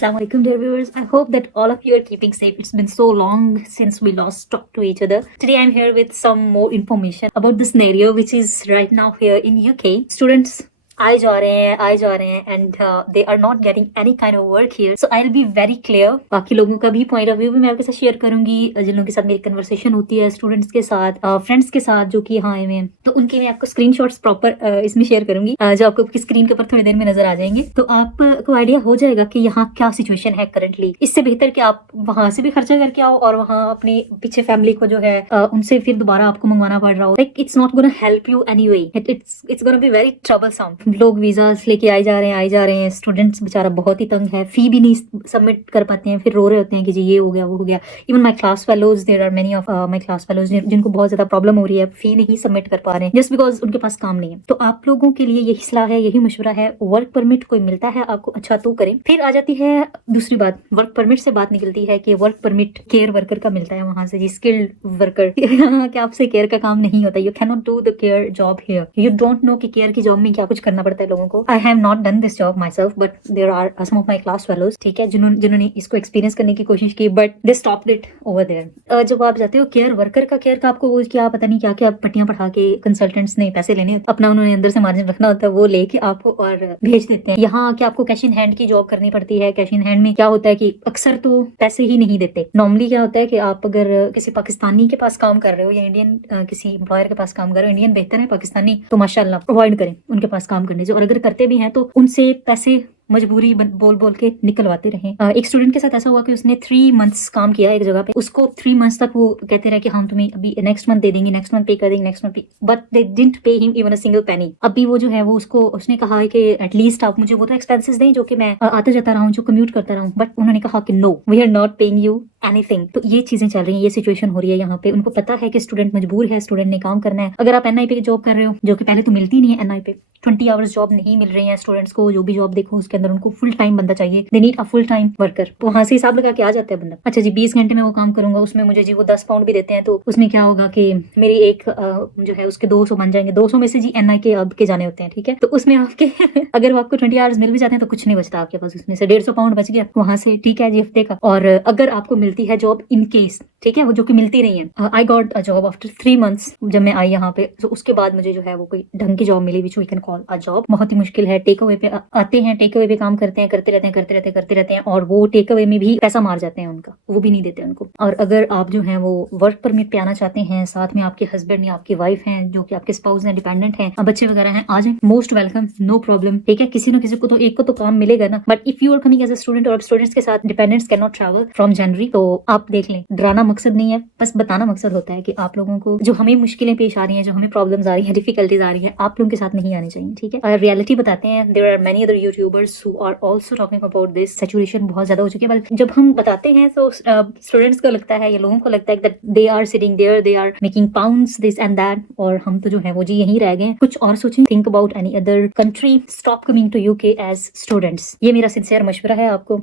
Assalamualaikum dear viewers. I hope that all of you are keeping safe. It's been so long since we last talked to each other. Today I'm here with some more information about the scenario which is right now here in UK. Students आए जा रहे हैं and they are not getting any kind of work here. So I will be very clear. बाकी लोगों का भी point of view भी मैं आपके साथ शेयर करूंगी, जिन लोगों के साथ मेरी कन्वर्सेशन होती है, स्टूडेंट्स के साथ, फ्रेंड्स के साथ जो कि यहाँ आए हुए हैं, तो उनके मैं आपको स्क्रीनशॉट्स प्रॉपर इसमें शेयर करूंगी, जो आपको स्क्रीन के ऊपर थोड़ी देर में नजर आ जाएंगे. तो आपको आइडिया हो जाएगा कि यहाँ क्या सिचुएशन है करंटली. इससे बेहतर कि आप वहां से भी खर्चा करके आओ और वहाँ अपने पीछे फैमिली को जो है उनसे फिर दोबारा आपको मंगवाना पड़ रहा हो. Like it's not gonna help you anyway. It's gonna be very troublesome. लोग वीजा लेके आए जा रहे हैं. स्टूडेंट्स बेचारा बहुत ही तंग है, फी भी नहीं सबमिट कर पाते हैं, फिर रो रहे होते हैं कि जी ये हो गया वो हो गया. Even my class fellows, there are many of my class fellows जिनको बहुत ज्यादा प्रॉब्लम हो रही है, फी नहीं सबमिट कर पा रहे हैं जस्ट बिकॉज उनके पास काम नहीं है. तो आप लोगों के लिए यही सलाह है, यही मशवरा है. वर्क परमिट कोई मिलता है आपको अच्छा तो करें. फिर आ जाती है दूसरी बात. वर्क परमिट से बात निकलती है कि वर्क परमिट केयर वर्कर का मिलता है वहां से, जी स्किल्ड वर्कर. क्या आपसे केयर का काम नहीं होता. You can not do the care job here. You don't know कि केयर की जॉब में क्या कुछ करना पड़ता है लोगों को. I have not done this job myself, but there are some of my class fellows, ठीक है, जिन्होंने इसको एक्सपीरियंस करने की कोशिश की, but they stopped it over there. जब आप जाते हो केयर वर्कर का, केयर का आपको वो क्या पता नहीं क्या क्या पट्टियां पढ़ा के कंसल्टेंट्स ने पैसे लेने होते, अपना उन्होंने अंदर से मार्जिन रखना होता है, वो लेके आपको और भेज देते हैं. यहाँ आके आपको कैश इन हैंड की जॉब करनी पड़ती है. कैश इन हैंड में क्या होता है कि अक्सर तो पैसे ही नहीं देते. नॉर्मली क्या होता है कि आप अगर किसी पाकिस्तानी के पास काम कर रहे हो या इंडियन किसी एम्प्लॉयर के पास काम कर रहे हो, इंडियन बेहतर है, पाकिस्तानी तो माशाल्लाह अवॉइड करें उनके पास काम करने से. और अगर करते भी हैं तो उनसे पैसे मजबूरी बोल बोल के निकलवाते रहे. एक स्टूडेंट के साथ ऐसा हुआ कि उसने 3 मंथ्स काम किया एक जगह पे. उसको 3 मंथ्स तक वो कहते रहे कि हम तुम्हें अभी नेक्स्ट मंथ दे देंगे, नेक्स्ट मंथ पे कर देंगे, नेक्स्ट मंथ पे, but they didn't pay him even a single penny. अभी वो जो है वो उसने कहा है कि एटलीस्ट आप मुझे वो तो एक्सपेंसेस दें जो कि मैं आता जाता रहा हूँ, जो कम्यूट करता रहा हूँ. बट उन्होंने कहा कि no, we are not paying you anything. तो ये चीजें चल रही है, ये सिचुएशन हो रही है यहाँ पे. उनको पता है कि स्टूडेंट मजबूर है, स्टूडेंट ने काम करना है. अगर आप एनआई पे जॉब कर रहे हो, जो कि पहले तो मिलती नहीं है एनआई पे, 20 आवर्स जॉब नहीं मिल रही है स्टूडेंट्स को. जो भी जॉब देखो उसके अंदर उनको फुल टाइम बंदा चाहिए. They need a full time worker. वहां से हिसाब लगा के आ जाता है बंदा. अच्छा जी 20 घंटे में वो काम करूंगा, उसमें मुझे जी वो 10 पाउंड भी देते हैं, तो उसमें क्या होगा कि मेरी एक जो है उसके 200 बन जाएंगे. 200 में से जी एनआई के अब के जाने होते हैं, ठीक है. तो उसमें आपके अगर आपको 20 आवर्स मिल भी जाते हैं तो कुछ नहीं बचता आपके पास. उसमें से 150 पाउंड बच गया वहां से, ठीक है जी, हफ्ते का. और अगर आपको मिलती है जॉब इन केस, ठीक है, वो जो कि मिलती नहीं है. I got a job after 3 months जब मैं आई यहाँ पे. तो उसके बाद मुझे जो है वो कोई ढंग की जॉब मिली, which we can call a job. बहुत ही मुश्किल है. टेक अवे पे आते हैं, टेक अवे पे काम करते हैं, करते रहते हैं और वो टेक अवे में भी पैसा मार जाते हैं उनका, वो भी नहीं देते उनको. और अगर आप जो है वो वर्क परमिट पे आना चाहते हैं, साथ में आपके हस्बैंड या आपकी वाइफ हैं जो कि आपके स्पाउस हैं, डिपेंडेंट हैं, बच्चे वगैरह हैं, आ जाए, मोस्ट वेलकम, नो प्रॉब्लम, ठीक है. किसी न किसी को तो एक को तो काम मिलेगा ना. But if you are coming as a student और स्टूडेंट्स के साथ dependants can not travel from January, तो आप देख लें. डराना मकसद नहीं है, बस बताना मकसद होता है कि आप लोगों को जो हमें मुश्किलें पेश आ रही हैं, जो हमें प्रॉब्लम्स आ रही हैं, डिफिकल्टीज आ रही है, आप लोगों के साथ नहीं आनी चाहिए, ठीक है. और रियलिटी बताते हैं. There are many other YouTubers who are also talking about this. Saturation बहुत ज्यादा हो चुकी है. जब हम बताते हैं तो स्टूडेंट्स को लगता है या लोगों को लगता है that they are sitting there, they are making pounds this and that, और हम तो जो है वो जी यहीं रह गए. कुछ और सोचें, think about any other country, stop coming to UK as students. ये मेरा सिंसियर मशवरा है आपको.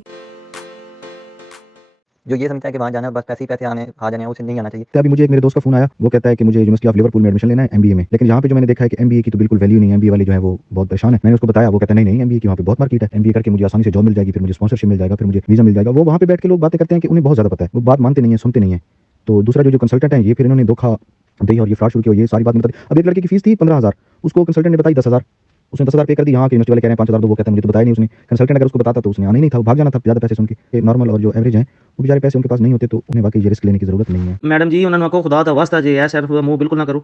जो ये समझता है कि वहाँ जाना बस पैसे ही पैसे आने आ जाने, उसे नहीं आना चाहिए. अभी मुझे एक मेरे दोस्त का फोन आया, वो कहता है कि मुझे यूनिवर्सिटी ऑफ लिवरपूल में एडमिशन लेना है एमबीए में. लेकिन यहाँ पे जो मैंने देखा है कि एमबीए की तो बिल्कुल वैल्यू नहीं है. एमबीए वाले जो है वो बहुत परेशान है. मैंने उसको बताया, वो कहता है नहीं एमबीए की वहाँ पे बहुत मार्केट है. एमबीए करके मुझे आसानी से जॉब मिल जाएगी, फिर मुझे स्पॉन्सरशिप मिल जाएगा, फिर मुझे वीजा मिल जाएगा. वो वहाँ पे बैठ के लोग बातें करते हैं कि उन्हें बहुत ज्यादा पता है, वो बात मानते नहीं है, सुनते नहीं है. तो दूसरा जो कंसल्टेंट है, ये फिर इन्होंने धोखा दी और ये फ्रॉड शुरू किया. ये सारी बात बता दी. अब एक लड़के की फीस थी 15,000, उसको कंसल्टेंट ने बताई 10,000. उसने 10,000 पे कर दी. यहाँ के यूनिवर्सिटी वाले कह रहे हैं 5,000 दो. वो कहता है मुझे तो बताया नहीं उसने. कंसल्टेंट अगर उसको बताता तो उसने आना ही नहीं था, भाग जाना था. ज्यादा पैसे सुन के नॉर्मल और जो एवरेज हैं वो बेचारे पैसे उनके पास नहीं होते, तो उन्हें वाकई ये रिस्क लेने की जरूरत नहीं है. मैडम जी उन्होंने को खुदा दा वास्ता जे ऐसा मूव बिल्कुल ना करो.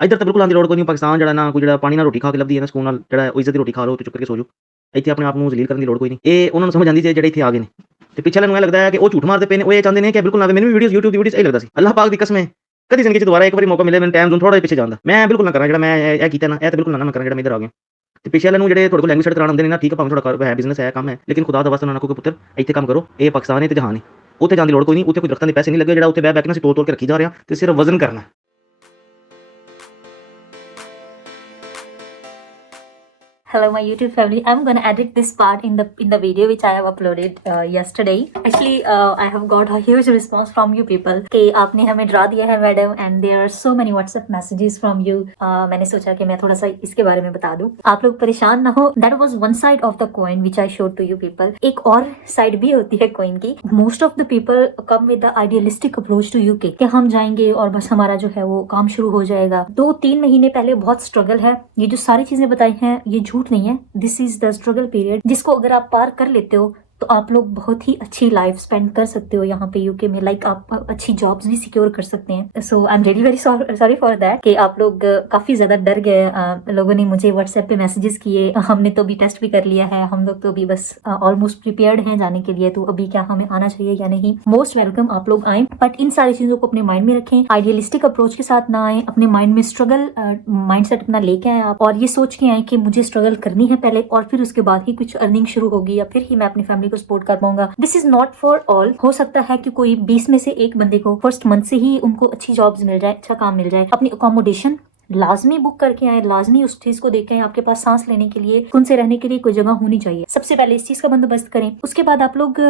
इधर तो बिल्कुल आंदी लोड़ कोई नहीं. पाकिस्तान जड़ा ना कोई जड़ा पानी ना रोटी खा के लभदी है ना ਸਕੂਨ ਨਾਲ जड़ा इज्जत ਦੀ ਰੋਟੀ ਖਾ ਲਓ ਤੇ ਚੁੱਕ ਕੇ ਸੋ ਜਾਓ. ਇੱਥੇ ਆਪਣੇ ਆਪ ਨੂੰ ਜ਼ਲੀਲ ਕਰਨ ਦੀ ਲੋੜ ਕੋਈ ਨਹੀਂ. ਇਹ ਉਹਨਾਂ ਨੂੰ ਸਮਝ ਆਂਦੀ ਜੇ ਜਿਹੜੇ ਇੱਥੇ ਆ ਗਏ ਨੇ ਤੇ ਪਿੱਛੇ ਨੂੰ ਇਹ ਲੱਗਦਾ ਹੈ ਕਿ ਉਹ ਝੂਠ ਮਾਰਦੇ ਪਏ ਨੇ. ਉਹ ਇਹ ਚਾਹੁੰਦੇ ਨੇ ਕਿ ਬਿਲਕੁਲ ਨਾ ਮੈਨੂੰ ਵੀ ਵੀਡੀਓਜ਼ YouTube ਦੀ ਵੀਡੀਓਜ਼ ਇਹ ਲੱਗਦਾ ਸੀ. ਅੱਲਾਹ ਪਾਕ ਦੀ ਕਸਮ ਹੈ ਕਦੀ ਜ਼ਿੰਦਗੀ 'ਚ ਦੁਬਾਰਾ ਇੱਕ ਵਾਰੀ ਮੌਕਾ ਮਿਲੇ, ਮੈਨੂੰ ਟਾਈਮ ਜ਼ੋਨ ਥੋੜਾ ਜਿਹਾ ਪਿੱਛੇ ਜਾਣ ਦਾ, ਮੈਂ ਬਿਲਕੁਲ ਨਾ ਕਰਾਂ ਜਿਹੜਾ ਮੈਂ ਇਹ ਕੀਤਾ ਨਾ. ਇਹ ਤਾਂ ਬਿਲਕੁਲ ਨਾ ਮੈਂ ਕਰਾਂ ਜਿਹੜਾ ਮੈਂ ਇੱਧਰ ਆ ਗਿਆ. ਤੇ ਪਿੱਛੇ ਵਾਲਿਆਂ ਨੂੰ ਜਿਹੜੇ ਤੁਹਾਡੇ ਕੋਲ ਲੈਂਗੁਏਜ ਸੈਟ ਕਰਾਉਣ ਆਉਂਦੇ ਨੇ ਨਾ, ਠੀਕ ਹੈ, ਭਾਵੇਂ ਤੁਹਾਡਾ ਹੈ ਬਿਜ਼ਨਸ ਹੈ, ਕੰਮ ਹੈ, ਲੇਕਿਨ ਖੁਦਾ ਦਾ ਵਾਸਤਾ ਉਹਨਾਂ ਨੂੰ ਕਹੋ ਕਿ ਪੁੱਤਰ ਇੱਥੇ ਕੰਮ ਕਰੋ. ਇਹ ਪਾਕਿਸਤਾਨ ਹੈ ਤੇ ਜਹਾਨ ਹੈ, ਉੱਥੇ ਜਾਣ ਦੀ ਲੋੜ ਕੋਈ ਨਹੀਂ. ਉੱਥੇ ਕੋਈ ਦਰਖਤਾਂ ਦੇ ਪੈਸੇ ਨਹੀਂ ਲੱਗੇ ਜਿਹੜਾ ਉੱਥੇ ਬਹਿ ਬਹਿ ਕੇ ਨਾ ਅਸੀਂ ਤੋੜ ਕੇ ਰੱਖੀ ਜਾ ਰਹੇ ਹਾਂ ਤੇ ਸਿਰਫ ਵਜ਼ਨ ਕਰਨਾ. Hello, my YouTube family. I'm gonna edit this part in the video which I have uploaded yesterday. Actually, I have got a huge response from you people कि आपने हमें ड्रा दिया है madam, and there are so many WhatsApp messages from you. मैंने सोचा कि मैं थोड़ा सा इसके बारे में बता दूं, आप लोग परेशान ना हो. That was one side of the coin which I showed to you people. एक और साइड भी होती है coin की. Most of the people come with the idealistic approach to UK कि हम जाएंगे और बस हमारा जो है वो काम शुरू हो जाएगा. 2-3 महीने पहले बहुत स्ट्रगल है. ये जो सारी चीजें बताई हैं ये झूठ नहीं है. This is the struggle period जिसको अगर आप पार कर लेते हो तो आप लोग बहुत ही अच्छी लाइफ स्पेंड कर सकते हो यहाँ पे यूके में. लाइक आप अच्छी जॉब्स भी सिक्योर कर सकते हैं. So I am really very sorry for that कि आप लोग काफी ज्यादा डर गए. लोगों ने मुझे व्हाट्सएप पे मैसेजेस किए. हमने तो अभी टेस्ट भी कर लिया है, हम लोग तो अभी बस ऑलमोस्ट प्रिपेयर्ड हैं जाने के लिए. तो अभी क्या हमें आना चाहिए या नहीं? मोस्ट वेलकम, आप लोग आए. बट इन सारी चीजों को अपने माइंड में रखें. आइडियलिस्टिक अप्रोच के साथ ना आए. अपने माइंड में स्ट्रगल माइंडसेट अपना लेके आए आप, और ये सोच के आए कि मुझे स्ट्रगल करनी है पहले और फिर उसके बाद ही कुछ अर्निंग शुरू होगी या फिर ही मैं अपनी फैमिली को सपोर्ट कर पाऊंगा. This is not for all. हो सकता है कि कोई 20 में से एक बंदे को फर्स्ट मंथ से ही उनको अच्छी जॉब्स मिल जाए, अच्छा काम मिल जाए. अपनी अकोमोडेशन लाजमी बुक करके आए, लाजमी उस चीज को देखें. आपके पास सांस लेने के लिए, खुद से रहने के लिए कोई जगह होनी चाहिए. सबसे पहले इस चीज का बंदोबस्त करें. उसके बाद आप लोग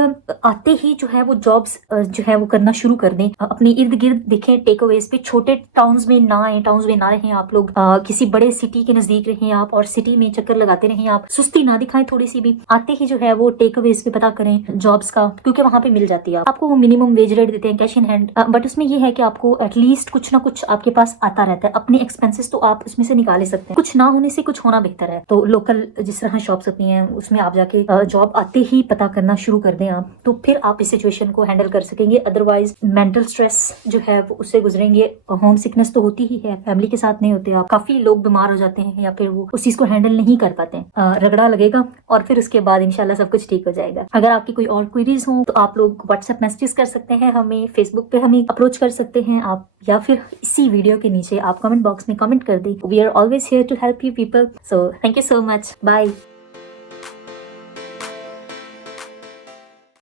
आते ही जो है वो जॉब्स जो है वो करना शुरू कर दें. अपने इर्द गिर्द देखें. टेक अवेज पे छोटे टाउन्स में ना आए, टाउन्स में ना रहें आप लोग. किसी बड़े सिटी के नजदीक रहें आप और सिटी में चक्कर लगाते रहें आप. सुस्ती ना दिखाएं थोड़ी सी भी. आते ही जो है वो टेक अवेज पे पता करें जॉब्स का, क्योंकि वहां पे मिल जाती है. आपको वो मिनिमम वेज रेट देते हैं कैश इन हैंड, बट उसमें ये है कि आपको एटलीस्ट कुछ ना कुछ आपके पास आता रहता है. अपने एक्सपेंसेस तो आप उसमें से निकाले सकते हैं. कुछ ना होने से कुछ होना बेहतर है. तो लोकल जिस तरह शॉप्स होती हैं उसमें आप जाके जॉब आते ही पता करना शुरू कर दें आप, तो फिर आप इस सिचुएशन को हैंडल कर सकेंगे. अदरवाइज मेंटल स्ट्रेस जो है वो उससे गुजरेंगे. होम सिकनेस तो होती ही है, फैमिली के साथ नहीं होते. आप काफी लोग बीमार हो जाते हैं या फिर वो उस चीज को हैंडल नहीं कर पाते हैं. रगड़ा लगेगा और फिर उसके बाद इंशाल्लाह सब कुछ ठीक हो जाएगा. अगर आपकी कोई और क्वेरीज हो तो आप लोग व्हाट्सएप मैसेजेस कर सकते हैं हमें, फेसबुक पे हमें अप्रोच कर सकते हैं आप, या फिर इसी वीडियो के नीचे आप कमेंट बॉक्स में कमेंट कर दें. We are always here to help you people. So thank you so much. Bye.